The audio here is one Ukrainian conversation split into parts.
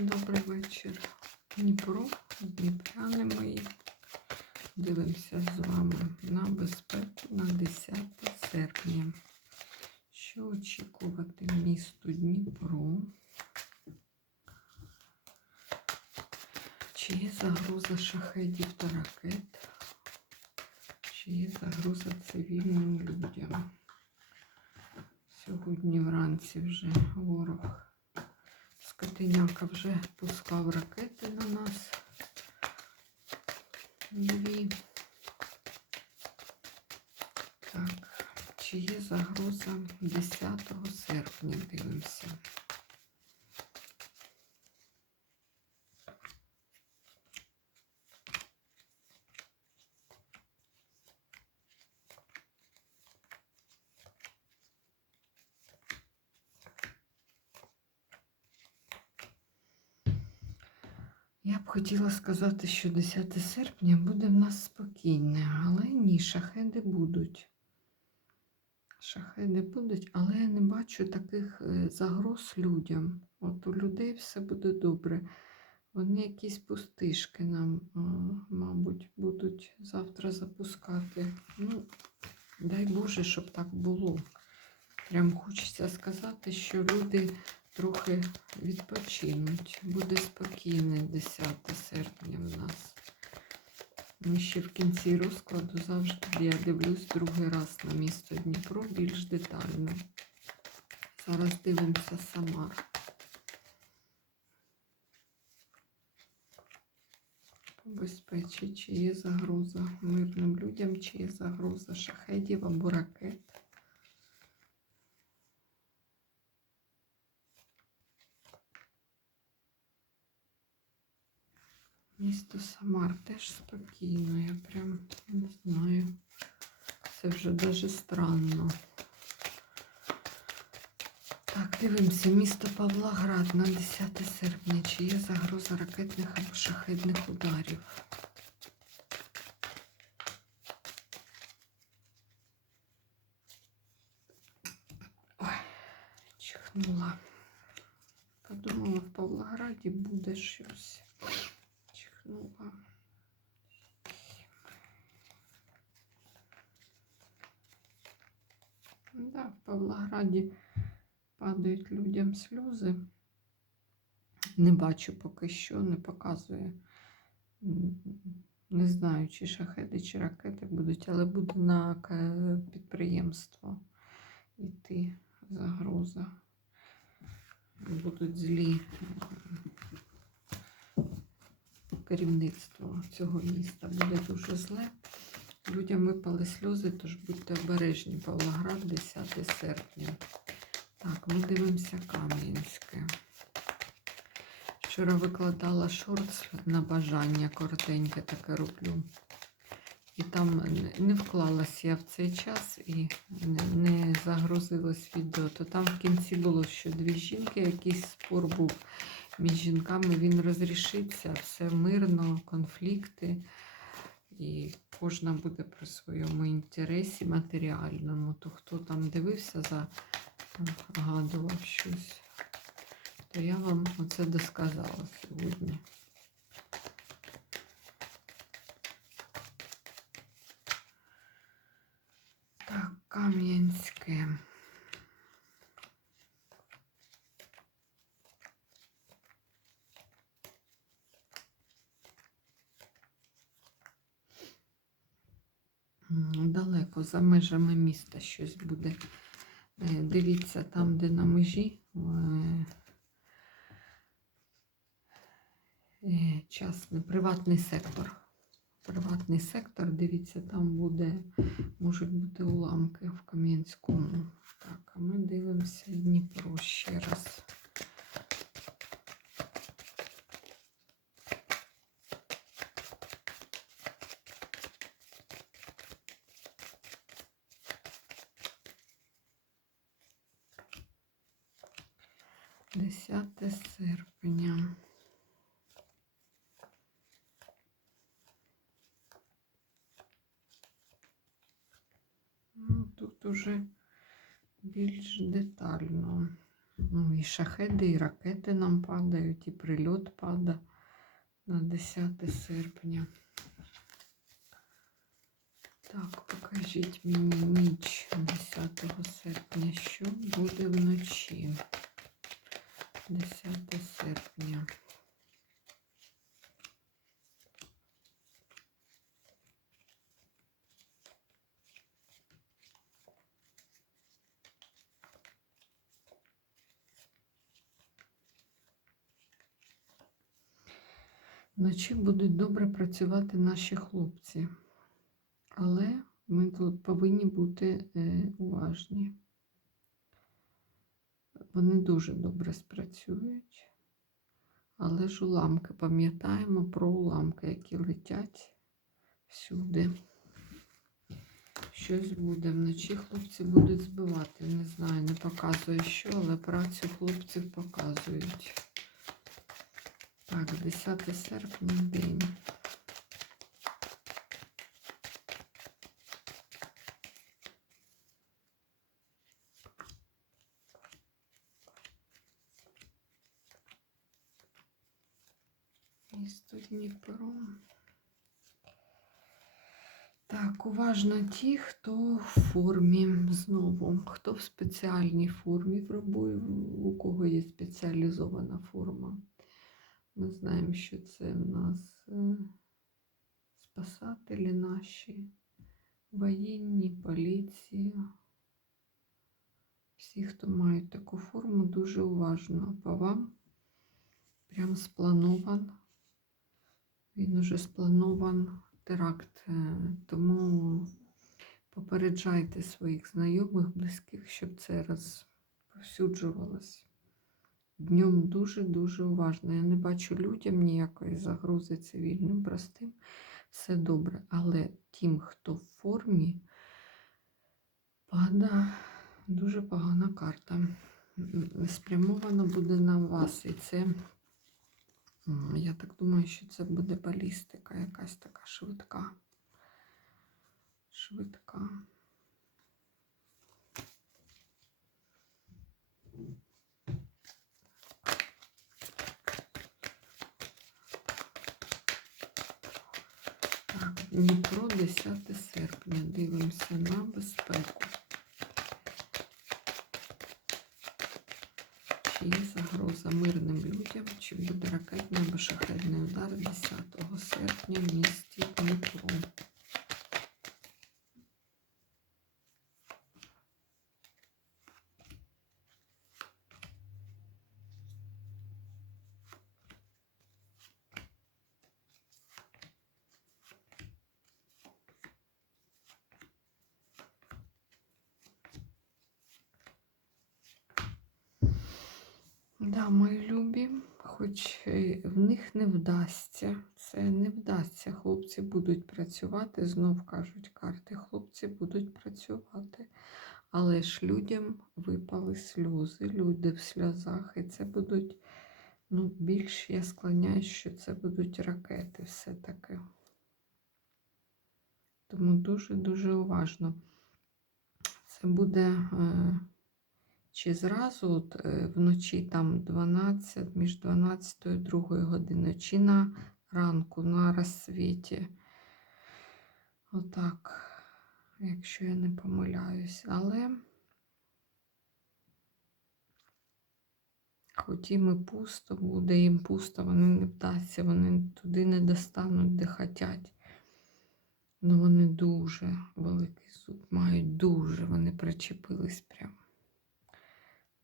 Добрий вечір. Дніпро, Дніпряни мої. Дивимося з вами на безпеку на 10 серпня. Що очікувати місту Дніпро? Чи є загроза шахедів та ракет? Чи є загроза цивільним людям? Сьогодні вранці вже ворог Скотиняка вже пускав ракети на нас. Дві. Так, чи є загроза 10 серпня? Дивимося. Я б хотіла сказати, що 10 серпня буде в нас спокійне, але ні, шахеди будуть. Шахеди будуть, але я не бачу таких е, загроз людям. От у людей все буде добре. Вони якісь пустишки нам, мабуть, будуть завтра запускати. Ну, дай Боже, щоб так було. Прям хочеться сказати, що люди трохи відпочинуть. Буде спокійне 10 серпня в нас. Ми ще в кінці розкладу завжди я дивлюсь другий раз на місто Дніпро більш детально. Зараз дивимося Самар. По безпечі, чи є загроза мирним людям, чи є загроза шахедів або ракет. Місто Самар теж спокійно, я прям не знаю. Це вже дуже странно. Так, дивимося, місто Павлоград на 10 серпня. Чи є загроза ракетних або шахетних ударів? Ой, чихнула. Подумала, в Павлограді буде щось. Чихнула. Да, в Павлограді падають людям сльози. Не бачу поки що, не показує. Не знаю, чи шахеди, чи ракети будуть, але буде на підприємство йти загроза. Будуть злі керівництво цього міста буде дуже зле. Людям випали сльози, тож будьте обережні. Павлоград, 10 серпня. Так, ми дивимося Кам'янське. Вчора викладала шорт на бажання, коротеньке таке роблю. І там не- вклалася я в цей час і не загрузилось відео. То там в кінці було, що дві жінки, якийсь спор був між жінками, він розрішиться, все мирно, конфлікти. І кожна буде при своєму інтересі матеріальному. То хто там дивився, загадував щось, то я вам оце досказала сьогодні. Так, Кам'янське. За межами міста щось буде. Е, Дивіться, там, де на межі е, е, частний, приватний сектор. Приватний сектор, дивіться, там буде, можуть бути уламки в Кам'янському. Так, а ми дивимося Дніпро ще раз. Десяте серпня. Ну, тут уже більш детально. Ну, і шахеди, і ракети нам падають, і прильот пада на 10 серпня. Так, покажіть мені ніч 10 серпня, що буде вночі. 10 серпня. Вночі будуть добре працювати наші хлопці, але ми повинні бути е, уважні. Вони дуже добре спрацюють, але ж уламки пам'ятаємо про уламки, які летять всюди. Щось буде. Вночі хлопці будуть збивати. Не знаю, не показує що, але працю хлопців показують. Так, 10 серпня день. Місто Так, уважно ті, хто в формі знову, хто в спеціальній формі в робої, у кого є спеціалізована форма. Ми знаємо, що це в нас е, спасателі наші, воєнні, поліція. Всі, хто мають таку форму, дуже уважно по вам. Прям спланован. Він уже спланован теракт. е, Тому попереджайте своїх знайомих, близьких, щоб це розповсюджувалось. Днем дуже-дуже уважно. Я не бачу людям ніякої загрози цивільним, простим. Все добре. Але тим, хто в формі, пада дуже погана карта. М, Спрямовано буде на вас. І це, я так думаю, що це буде балістика якась така швидка. Швидка. Так, Дніпро, 10 серпня. Дивимося на безпеку. Є загроза мирним людям, чи буде ракетний або шахетний удар 10 серпня в місті Дніпро? Да, мої любі, хоч е, в них не вдасться, це не вдасться. Хлопці будуть працювати, знов кажуть карти, хлопці будуть працювати. Але ж людям випали сльози, люди в сльозах, і це будуть, ну, більш я склоняюсь, що це будуть ракети все-таки. Тому дуже-дуже уважно. Це буде. Е, чи зразу от, е, вночі там 12, між 12 і 2 годиною, чи на ранку, на розсвіті. Отак, якщо я не помиляюсь. Але хотім і пусто буде, їм пусто, вони не вдасться, вони туди не достануть, де хотять. Ну вони дуже великий зуб мають, дуже вони причепились прямо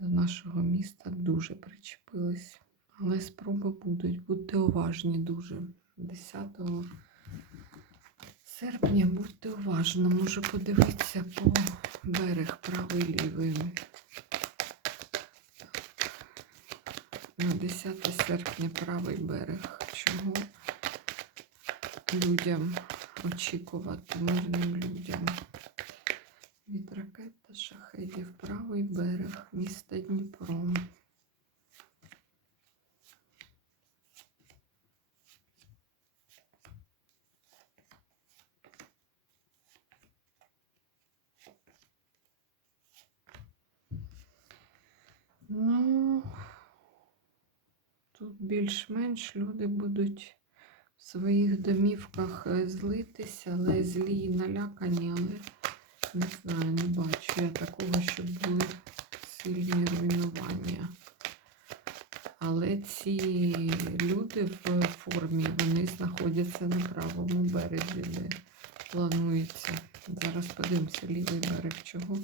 до нашого міста дуже причепились. Але спроби будуть. Будьте уважні дуже. 10 серпня будьте уважні. Можу подивитися по берег правий лівий. На 10 серпня правий берег. Чого людям очікувати, мирним людям? Від ракет та шахедів правий берег міста Дніпро. Ну, тут більш-менш люди будуть в своїх домівках е, злитися, але злі і налякані, але не знаю, не бачу я такого, щоб були сильні руйнування. Але ці люди в формі вони знаходяться на правому березі, де планується. Зараз подивимося лівий берег чого.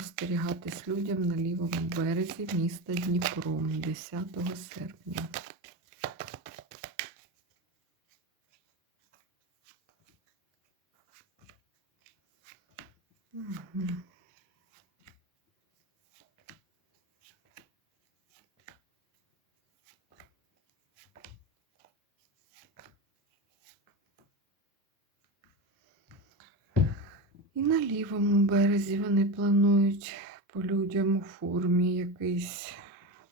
Остерігатись людям на лівому березі міста Дніпро 10 серпня. І на лівому березі вони планують по людям у формі якийсь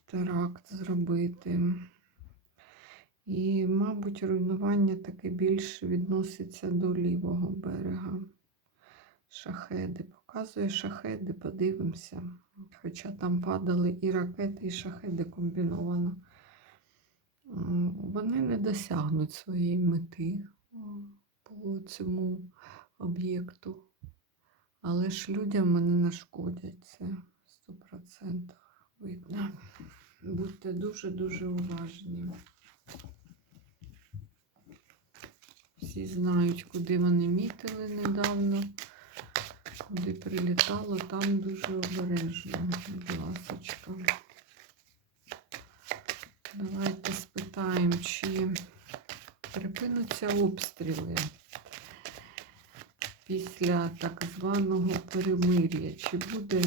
теракт зробити. І, мабуть, руйнування таке більше відноситься до лівого берега. Шахеди. Показує шахеди, подивимося. Хоча там падали і ракети, і шахеди комбіновано. Вони не досягнуть своєї мети по цьому об'єкту. Але ж людям вони нашкодять, це 100% видно. Будьте дуже-дуже уважні. Всі знають, куди вони мітили недавно, куди прилітало, там дуже обережно, будь ласочка. Давайте спитаємо, чи припинуться обстріли після так званого перемир'я. Чи буде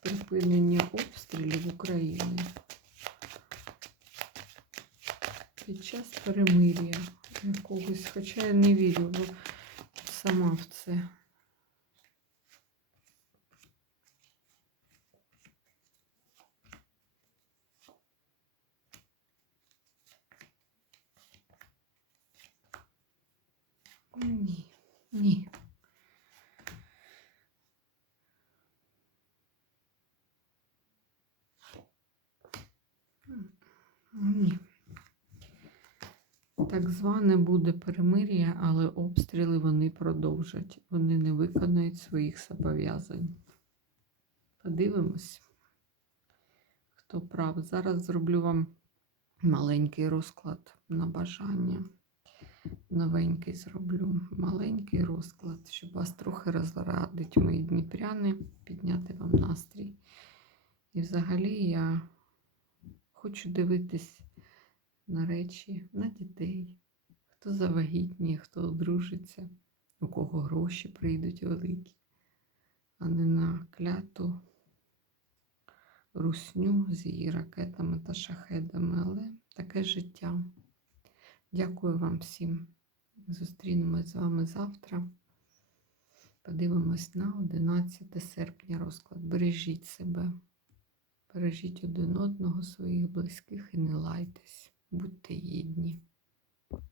припинення обстрілів України під час перемир'я якогось, хоча я не вірю сама в це. Ні, ні. Ні. Так зване буде перемир'я, але обстріли вони продовжать. Вони не виконають своїх зобов'язань. Подивимось, хто прав. Зараз зроблю вам маленький розклад на бажання. Новенький зроблю маленький розклад, щоб вас трохи розрадити мої дніпряни, підняти вам настрій. І взагалі я хочу дивитись на речі, на дітей, хто завагітніє, хто одружиться, у кого гроші прийдуть великі, а не на кляту русню з її ракетами та шахедами, але таке життя. Дякую вам всім. Зустрінемось з вами завтра. Подивимось на 11 серпня розклад. Бережіть себе, бережіть один одного, своїх близьких і не лайтесь. Будьте гідні.